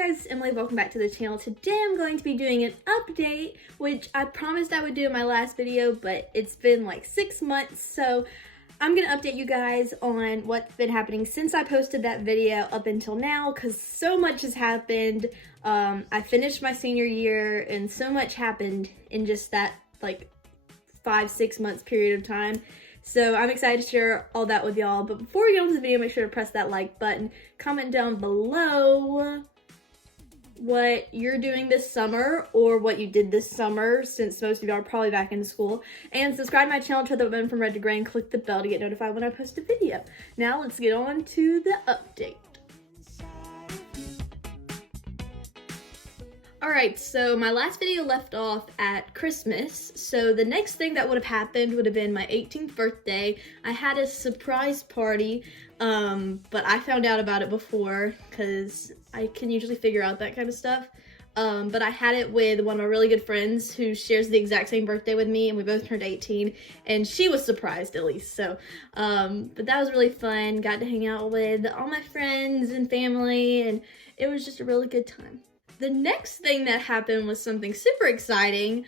guys, Emily, welcome back to the channel. Today I'm going to be doing an update, which I promised I would do in my last video, but it's been like 6 months, so I'm gonna update you guys on what's been happening since I posted that video up until now, because so much has happened. I finished my senior year and so much happened in just that like 5-6 months period of time. So I'm excited to share all that with y'all. But before we get into the video, make sure to press that like button. Comment down below what you're doing this summer or what you did this summer, since most of y'all are probably back in school. And subscribe to my channel, turn the button from red to gray, and click the bell to get notified when I post a video. Now let's get on to the update. Alright, so my last video left off at Christmas, so the next thing that would have happened would have been my 18th birthday. I had a surprise party, but I found out about it before, because I can usually figure out that kind of stuff. But I had it with one of my really good friends who shares the exact same birthday with me, and we both turned 18, and she was surprised at least, so, but that was really fun. Got to hang out with all my friends and family, and it was just a really good time. The next thing that happened was something super exciting.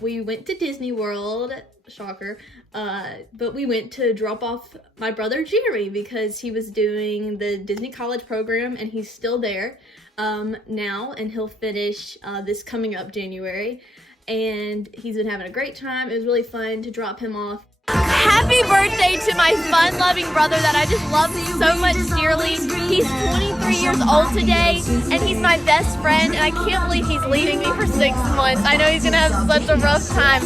We went to Disney World, shocker, but we went to drop off my brother Jerry because he was doing the Disney College program, and he's still there now, and he'll finish this coming up January, and he's been having a great time. It was really fun to drop him off. Happy birthday to my fun-loving brother that I just love so much dearly. He's 23 years old today, and he's my best friend, and I can't believe he's leaving me for 6 months. I know he's gonna have such a rough time.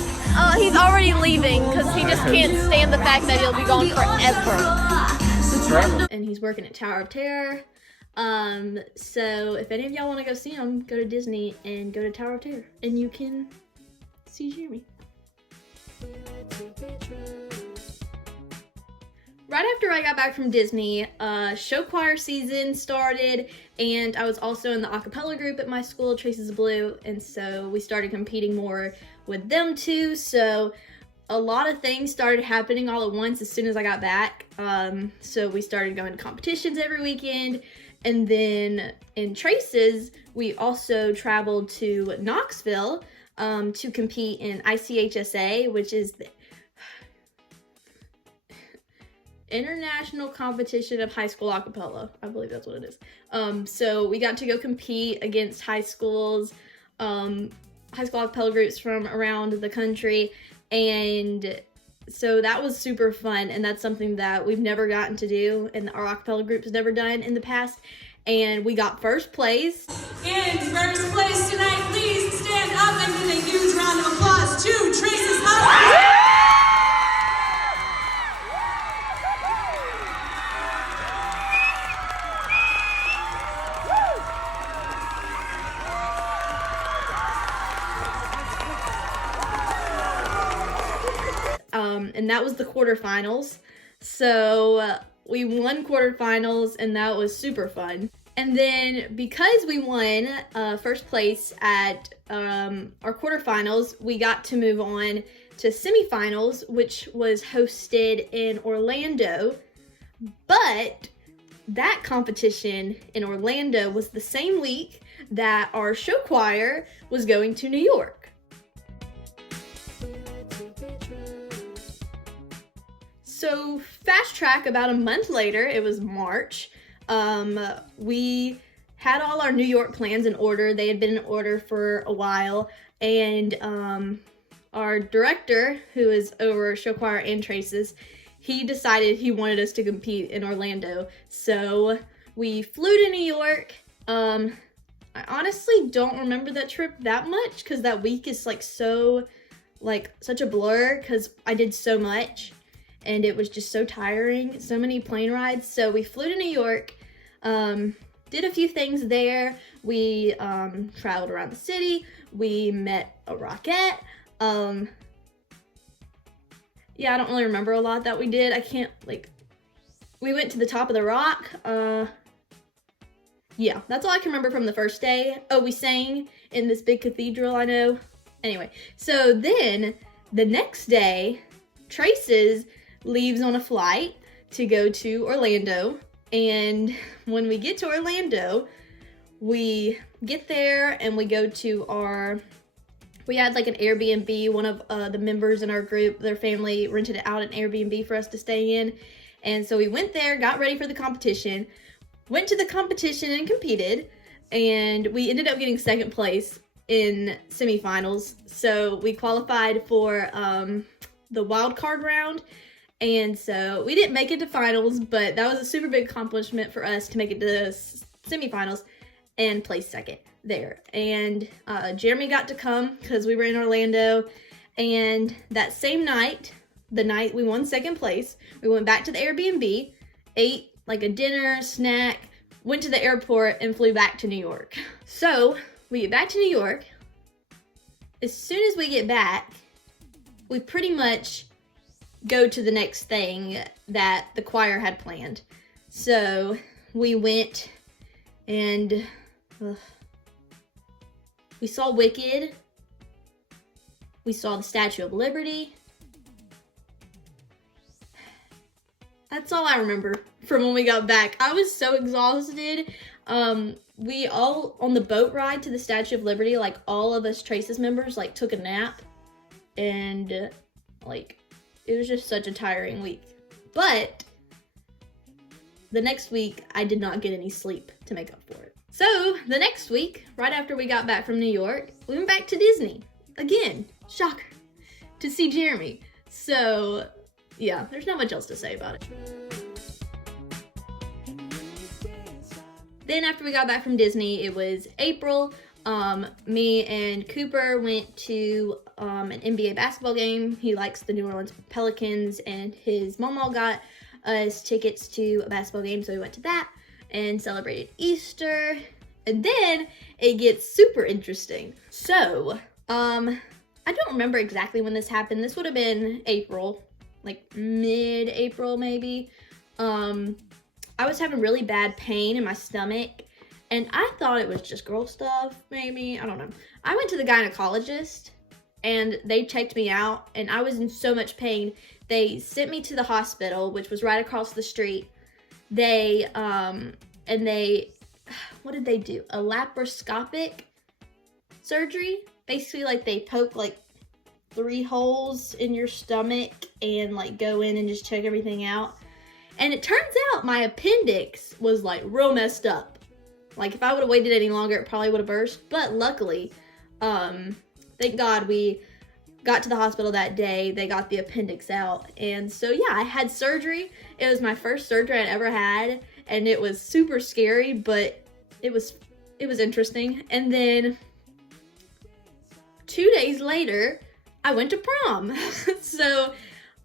He's already leaving because he just can't stand the fact that he'll be gone forever. And he's working at Tower of Terror. So if any of y'all want to go see him, go to Disney and go to Tower of Terror, and you can see Jeremy. Right after I got back from Disney, show choir season started, and I was also in the a cappella group at my school, Traces of Blue, and so we started competing more with them too. So a lot of things started happening all at once as soon as I got back. So we started going to competitions every weekend, and then in Traces, we also traveled to Knoxville to compete in ICHSA, which is the International Competition of High School Acapella. I believe that's what it is. So we got to go compete against high school acapella groups from around the country, and so that was super fun, and that's something that we've never gotten to do, and our acapella group has never done in the past, and we got first place. In first place tonight, please stand up and give a huge round of applause to Traces Hub. And that was the quarterfinals. So we won quarterfinals, and that was super fun. And then because we won first place at our quarterfinals, we got to move on to semifinals, which was hosted in Orlando. But that competition in Orlando was the same week that our show choir was going to New York. So fast track, about a month later, it was March, we had all our New York plans in order. They had been in order for a while, and our director, who is over show choir and Traces, he decided he wanted us to compete in Orlando. So we flew to New York. I honestly don't remember that trip that much, because that week is such a blur, because I did so much. And it was just so tiring, so many plane rides. So we flew to New York, did a few things there. We traveled around the city. We met a rockette. Yeah, I don't really remember a lot that we did. We went to the top of the rock. Yeah, that's all I can remember from the first day. Oh, we sang in this big cathedral, I know. Anyway, so then the next day, Traces leaves on a flight to go to Orlando, and when we get to Orlando, we get there and we go to we had like an Airbnb. One of the members in our group, their family rented out an Airbnb for us to stay in. And so we went there, got ready for the competition, went to the competition and competed. And we ended up getting second place in semifinals. So we qualified for the wild card round. And so we didn't make it to finals, but that was a super big accomplishment for us to make it to the semifinals and place second there. And Jeremy got to come because we were in Orlando. And that same night, the night we won second place, we went back to the Airbnb, ate like a dinner, snack, went to the airport, and flew back to New York. So we get back to New York. As soon as we get back, we pretty much go to the next thing that the choir had planned. So we went and we saw Wicked. We saw the Statue of Liberty. That's all I remember from when we got back. I was so exhausted. We all, on the boat ride to the Statue of Liberty, like all of us Traces members, like took a nap. And like, it was just such a tiring week. But the next week, I did not get any sleep to make up for it. So the next week, right after we got back from New York, we went back to Disney. Again, shocker, to see Jeremy. So yeah, there's not much else to say about it. Then after we got back from Disney, it was April. Me and Cooper went to an NBA basketball game. He likes the New Orleans Pelicans, and his mama got us tickets to a basketball game, so we went to that and celebrated Easter. And then it gets super interesting. So, I don't remember exactly when this happened. This would have been April, like mid-April maybe. I was having really bad pain in my stomach, and I thought it was just girl stuff, maybe. I don't know. I went to the gynecologist, and they checked me out, and I was in so much pain. They sent me to the hospital, which was right across the street. They, what did they do? A laparoscopic surgery? Basically, like, they poke, like, 3 holes in your stomach and, like, go in and just check everything out. And it turns out my appendix was, like, real messed up. Like, if I would have waited any longer, it probably would have burst. But luckily, thank God we got to the hospital that day. They got the appendix out. And so, yeah, I had surgery. It was my first surgery I'd ever had. And it was super scary, but it was interesting. And then 2 days later, I went to prom. So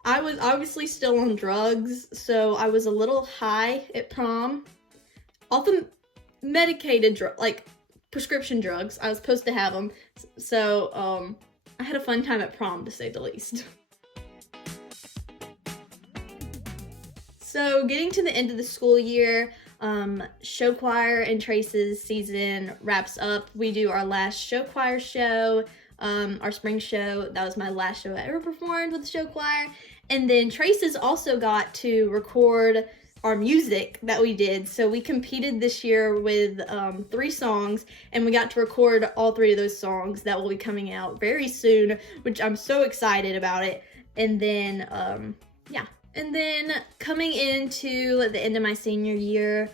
I was obviously still on drugs, so I was a little high at prom. All the medicated like prescription drugs, I was supposed to have them. So I had a fun time at prom, to say the least. So getting to the end of the school year, show choir and Traces season wraps up. We do our last show choir show, our spring show. That was my last show I ever performed with the show choir. And then Traces also got to record our music that we did. So we competed this year with 3 songs, and we got to record all 3 of those songs that will be coming out very soon, which I'm so excited about it. And then, yeah. And then coming into the end of my senior year,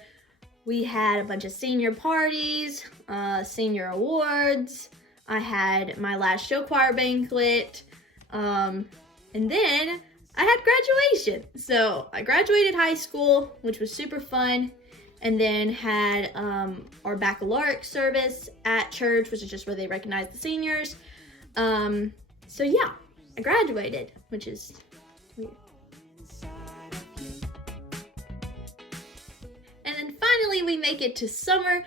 we had a bunch of senior parties, senior awards. I had my last show choir banquet, and then I had graduation. So I graduated high school, which was super fun, and then had our baccalaureate service at church, which is just where they recognize the seniors. So yeah, I graduated, which is weird. And then finally we make it to summer.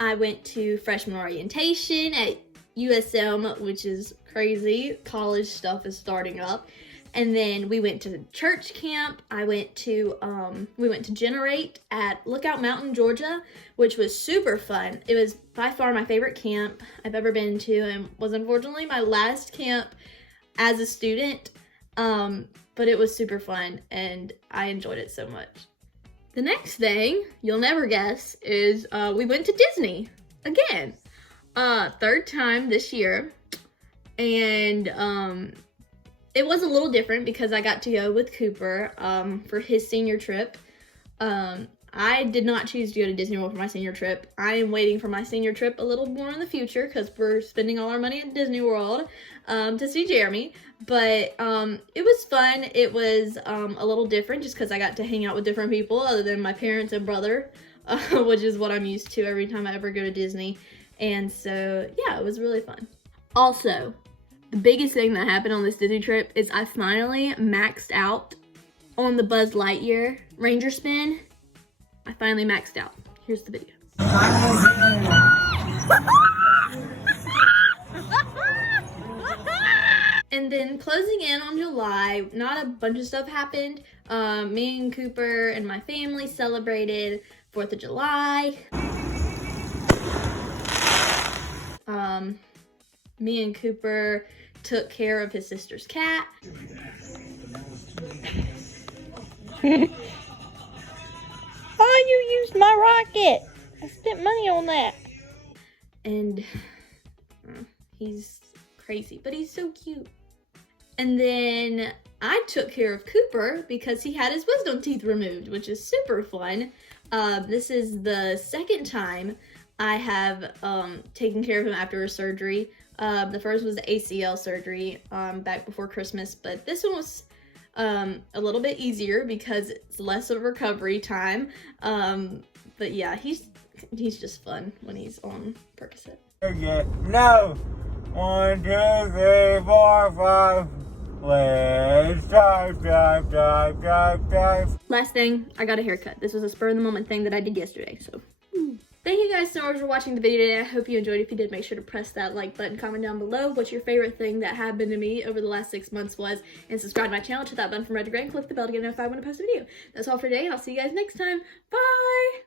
I went to freshman orientation at USM, which is crazy. College stuff is starting up. And then we went to church camp. We went to Generate at Lookout Mountain, Georgia, which was super fun. It was by far my favorite camp I've ever been to, and was unfortunately my last camp as a student. But it was super fun, and I enjoyed it so much. The next thing, you'll never guess, is we went to Disney Third time this year, and it was a little different because I got to go with Cooper for his senior trip. I did not choose to go to Disney World for my senior trip. I am waiting for my senior trip a little more in the future because we're spending all our money at Disney World to see Jeremy. But it was fun. It was a little different just because I got to hang out with different people other than my parents and brother, which is what I'm used to every time I ever go to Disney. And so, yeah, it was really fun. Also, the biggest thing that happened on this Disney trip is I finally maxed out on the Buzz Lightyear Ranger spin. I finally maxed out. Here's the video. And then closing in on July, not a bunch of stuff happened. Me and Cooper and my family celebrated 4th of July. Me and Cooper took care of his sister's cat. Oh, you used my rocket. I spent money on that. And he's crazy, but he's so cute. And then I took care of Cooper because he had his wisdom teeth removed, which is super fun. This is the second time I have taken care of him after a surgery. The first was the ACL surgery back before Christmas, but this one was a little bit easier because it's less of recovery time. But yeah, he's just fun when he's on Percocet. No. 1, 2, 3, 4, 5. Let's drive. Last thing, I got a haircut. This was a spur of the moment thing that I did yesterday, so. Thank you guys so much for watching the video today. I hope you enjoyed. If you did, make sure to press that like button, comment down below what your favorite thing that happened to me over the last 6 months was, and subscribe to my channel, hit that button from red to gray, and click the bell to get notified when I post a video. That's all for today, and I'll see you guys next time. Bye!